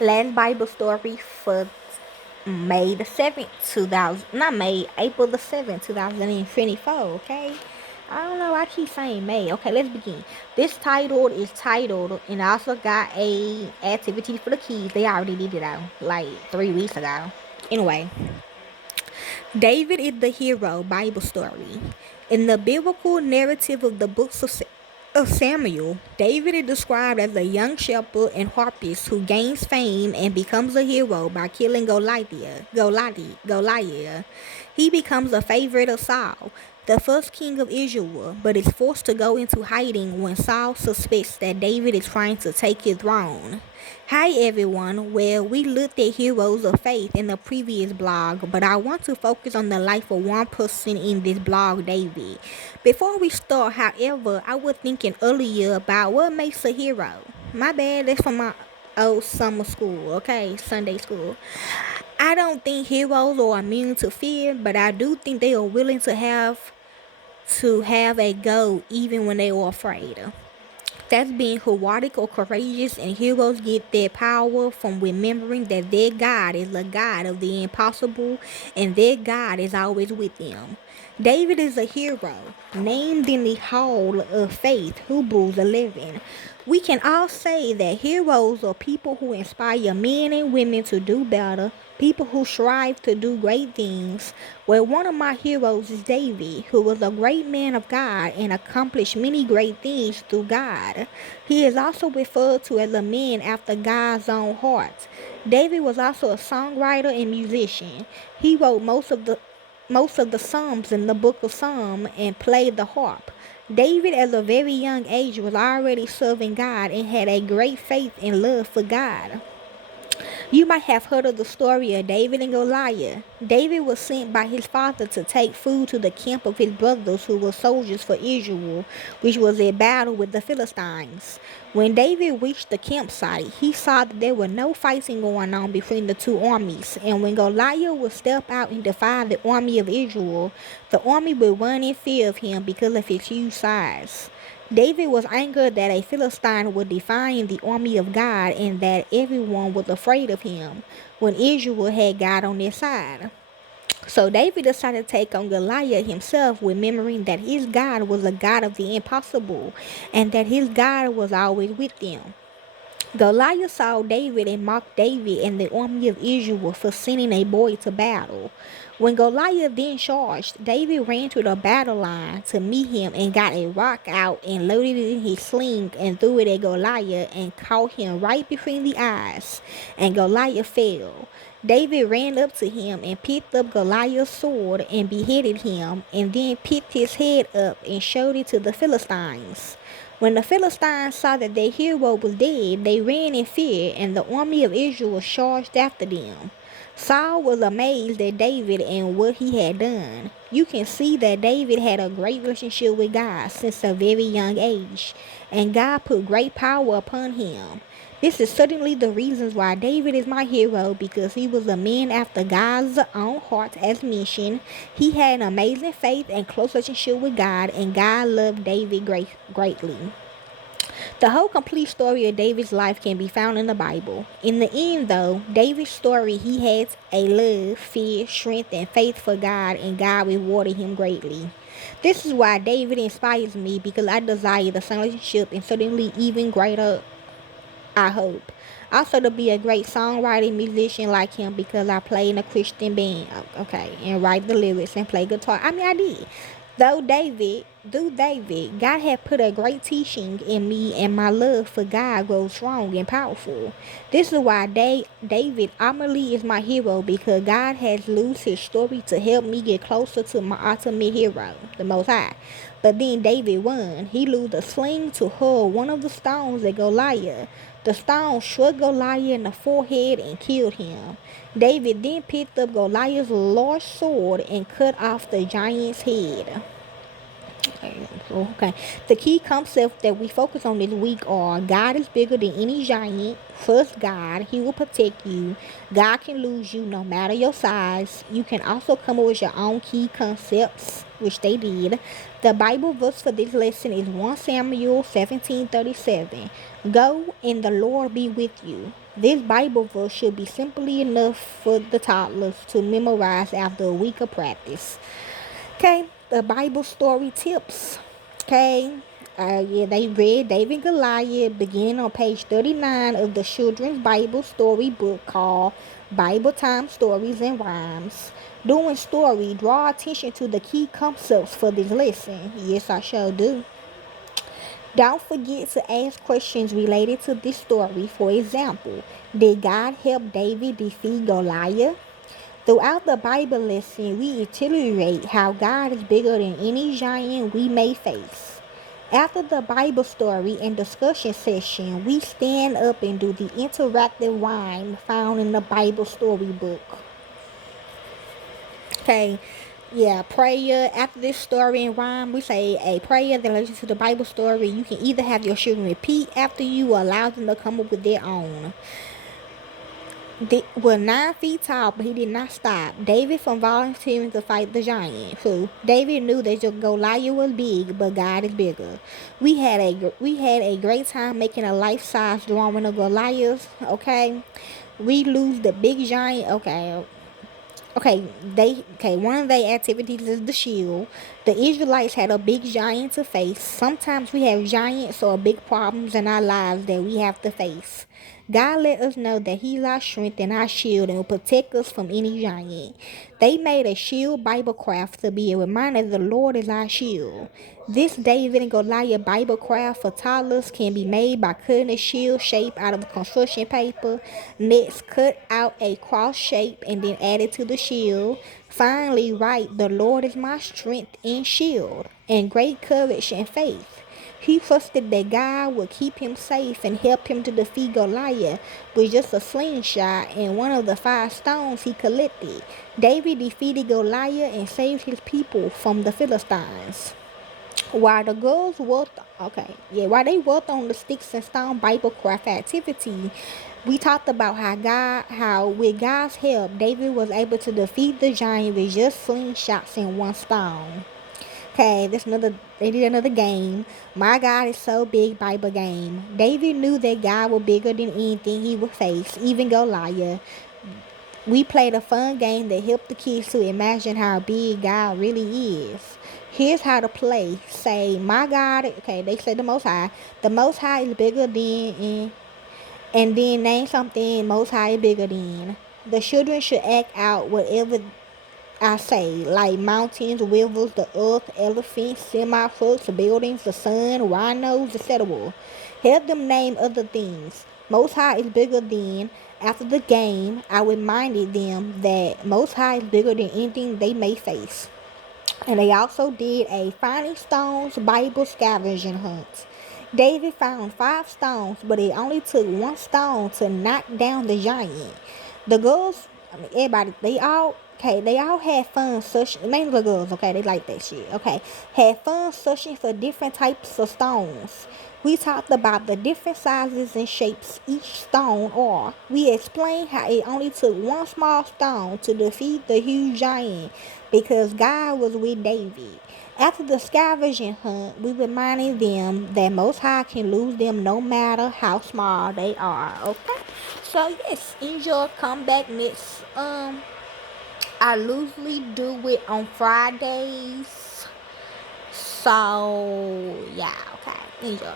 Last Bible story for May the 7th, 2000, not May, April the 7th, 2024, okay? I don't know, I keep saying May. Okay, let's begin. This title is titled, and I also got a activity for the kids. They already did it out, like 3 weeks ago. Anyway, David is the hero Bible story. In the biblical narrative of the books of Samuel, David is described as a young shepherd and harpist who gains fame and becomes a hero by killing Goliath. He becomes a favorite of Saul, the first king of Israel, but is forced to go into hiding when Saul suspects that David is trying to take his throne. Hi everyone, well we looked at heroes of faith in the previous blog, but I want to focus on the life of one person in this blog, David. Before we start, however, I was thinking earlier about what makes a hero. My bad, that's from my old summer school, okay, Sunday school. I don't think heroes are immune to fear, but I do think they are willing to have a goal even when they are afraid. That's being heroic or courageous, and heroes get their power from remembering that their God is a God of the impossible and their God is always with them. David is a hero, named in the Hall of Faith, Hebrews 11. We can all say that heroes are people who inspire men and women to do better, people who strive to do great things. Well, one of my heroes is David, who was a great man of God and accomplished many great things through God. He is also referred to as a man after God's own heart. David was also a songwriter and musician. He wrote most of the Psalms in the book of Psalms and played the harp. David, at a very young age, was already serving God and had a great faith and love for God. You might have heard of the story of David and Goliath. David was sent by his father to take food to the camp of his brothers who were soldiers for Israel, which was a battle with the Philistines. When David reached the campsite, he saw that there were no fighting going on between the two armies, and when Goliath would step out and defy the army of Israel, the army would run in fear of him because of his huge size. David was angered that a Philistine was defying the army of God and that everyone was afraid of him when Israel had God on their side. So David decided to take on Goliath himself, remembering that his God was a God of the impossible and that his God was always with them. Goliath saw David and mocked David and the army of Israel for sending a boy to battle. When Goliath then charged, David ran to the battle line to meet him and got a rock out and loaded it in his sling and threw it at Goliath and caught him right between the eyes, and Goliath fell. David ran up to him and picked up Goliath's sword and beheaded him, and then picked his head up and showed it to the Philistines. When the Philistines saw that their hero was dead, they ran in fear, and the army of Israel charged after them. Saul was amazed at David and what he had done. You can see that David had a great relationship with God since a very young age, and God put great power upon him. This is certainly the reasons why David is my hero, because he was a man after God's own heart as mentioned. He had an amazing faith and close relationship with God, and God loved David greatly. The whole complete story of David's life can be found in the Bible. In the end, though, David's story, he had a love, fear, strength, and faith for God, and God rewarded him greatly. This is why David inspires me, because I desire the same relationship and certainly even greater, I hope. Also to be a great songwriter, musician like him, because I play in a Christian band, okay, and write the lyrics and play guitar. I mean, I did. Through David, God had put a great teaching in me, and my love for God grows strong and powerful. This is why David ultimately is my hero, because God has used his story to help me get closer to my ultimate hero, the Most High. But then David won. He used a sling to hurl one of the stones at Goliath. The stone struck Goliath in the forehead and killed him. David then picked up Goliath's large sword and cut off the giant's head. Okay. The key concepts that we focus on this week are: God is bigger than any giant. Trust God. He will protect you. God can lose you no matter your size. You can also come up with your own key concepts, which they did. The Bible verse for this lesson is 1 Samuel 17:37. Go and the Lord be with you. This Bible verse should be simply enough for the toddlers to memorize after a week of practice. Okay, the Bible story tips. Okay, yeah, they read David and Goliath beginning on page 39 of the children's Bible story book called Bible Time Stories and Rhymes. Doing story, draw attention to the key concepts for this lesson. Yes, I sure do. Don't forget to ask questions related to this story. For example, did God help David defeat Goliath? Throughout the Bible lesson, we iterate how God is bigger than any giant we may face. After the Bible story and discussion session, we stand up and do the interactive rhyme found in the Bible storybook. Okay, yeah, prayer. After this story and rhyme, we say a prayer that relates to the Bible story. You can either have your children repeat after you or allow them to come up with their own. Was 9 feet tall, but he did not stop David from volunteering to fight the giant. Who David knew that Goliath was big, but God is bigger. We had a great time making a life-size drawing of Goliath. Okay, we lose the big giant. Okay, one of their activities is the shield. The Israelites had a big giant to face. Sometimes we have giants or big problems in our lives that we have to face. God let us know that He's our strength and our shield and will protect us from any giant. They made a shield Bible craft to be a reminder that the Lord is our shield. This David and Goliath Bible craft for toddlers can be made by cutting a shield shape out of construction paper. Next, cut out a cross shape and then add it to the shield. Finally, write, "The Lord is my strength and shield, and great courage and faith." He trusted that God would keep him safe and help him to defeat Goliath with just a slingshot and one of the 5 stones he collected. David defeated Goliath and saved his people from the Philistines. While the girls while they worked on the sticks and stone Bible craft activity, we talked about how with God's help, David was able to defeat the giant with just slingshots and 1 stone. Okay, they did another game. My God is so big Bible game. David knew that God was bigger than anything he would face, even Goliath. We played a fun game that helped the kids to imagine how big God really is. Here's how to play. Say, my God, okay, they say the Most High. The Most High is bigger than, and then name something Most High is bigger than. The children should act out whatever I say, like mountains, rivers, the earth, elephants, semi-trucks, buildings, the sun, rhinos, etc. Help them name other things. Most High is bigger than. After the game, I reminded them that Most High is bigger than anything they may face. And they also did a finding stones Bible scavenging hunt. David found 5 stones, but it only took 1 stone to knock down the giant. The girls, everybody, they all had fun searching, mainly the girls, okay, they like that shit, okay, had fun searching for different types of stones. We talked about the different sizes and shapes each stone are. We explained how it only took 1 small stone to defeat the huge giant because God was with David. After the scavenging hunt, we reminded them that Most High can lose them no matter how small they are. Okay, so yes, enjoy. Come back next. I usually do it on Fridays. So yeah, okay, enjoy.